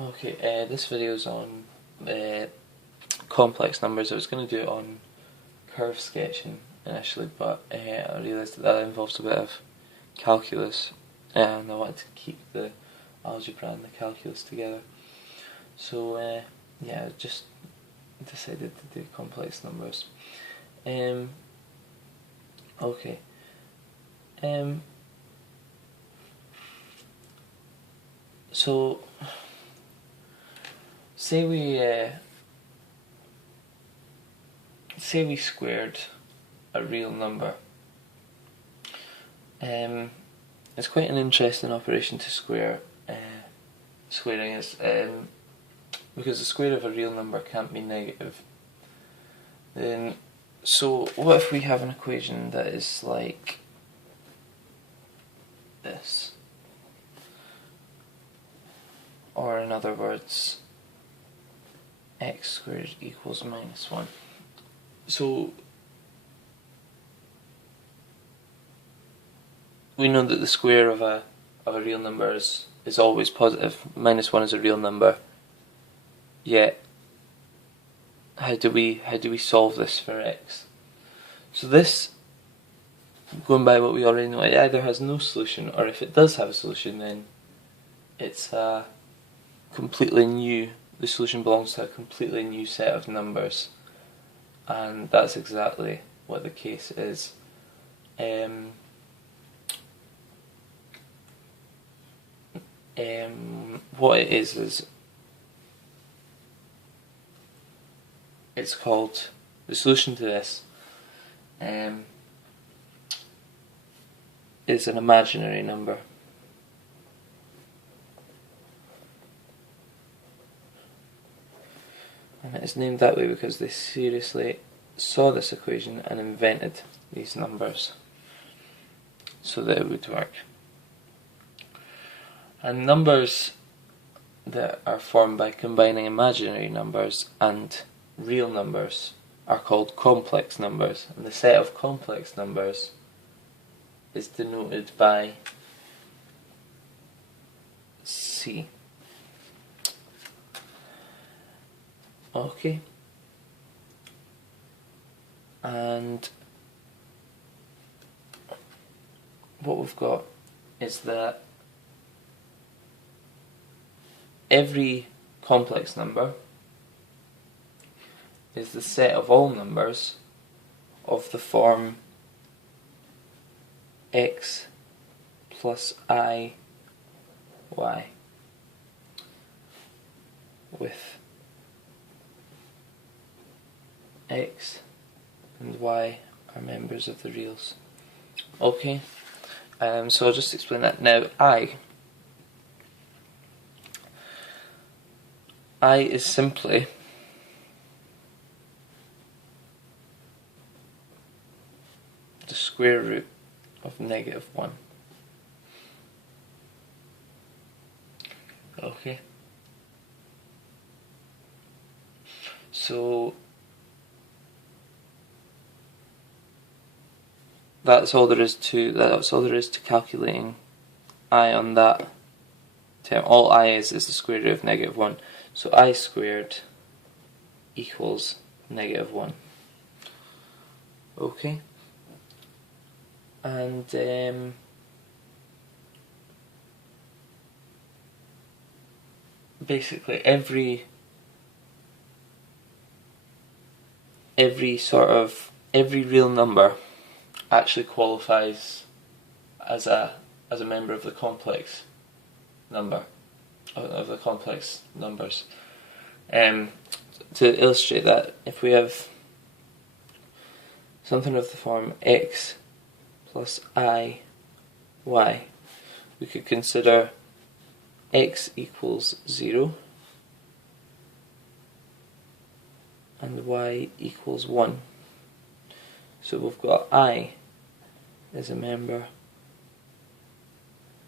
Okay, this video is on complex numbers. I was going to do it on curve sketching initially, but I realised that involves a bit of calculus, and I wanted to keep the algebra and the calculus together. So yeah, I just decided to do complex numbers. Okay. So say we squared a real number. It's quite an interesting operation to square. Squaring is because the square of a real number can't be negative. Then, so what if we have an equation that is like this, or in other words, x squared equals minus 1. So we know that the square of a real number is always positive. Minus 1 is a real number. Yet how do we solve this for x? So this, going by what we already know, it either has no solution, or if it does have a solution, then it's a completely new, the solution belongs to a completely new set of numbers, and that's exactly what the case is. What it is it's called, the solution to this is an imaginary number. And it is named that way because they seriously saw this equation and invented these numbers so that it would work. And numbers that are formed by combining imaginary numbers and real numbers are called complex numbers, and the set of complex numbers is denoted by C. Okay, and what we've got is that every complex number is the set of all numbers of the form x plus I y, with x and y are members of the reals. Okay, so I'll just explain that now. I is simply the square root of negative 1. Okay, so that's all there is to calculating I on that term. All I is the square root of negative 1. So I squared equals negative 1. Okay, and basically every real number actually qualifies as a member of the complex number, of the complex numbers. To illustrate that, if we have something of the form x plus I y, we could consider x equals 0 and y equals 1. So we've got I is a member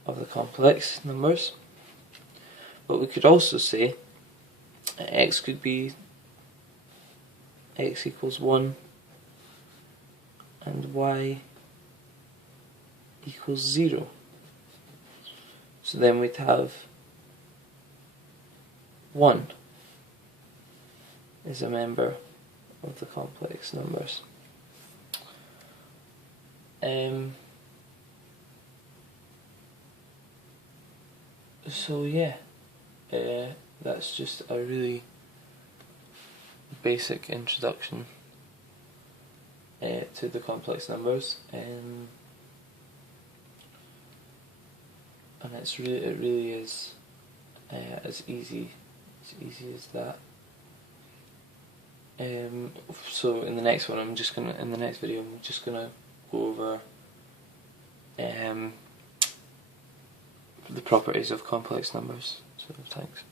of the complex numbers, but we could also say x could be x equals 1 and y equals 0. So then we'd have 1 is a member of the complex numbers. So yeah, that's just a really basic introduction to the complex numbers, and it really is as easy as that. So in the next one, in the next video, I'm just gonna go over the properties of complex numbers. So thanks.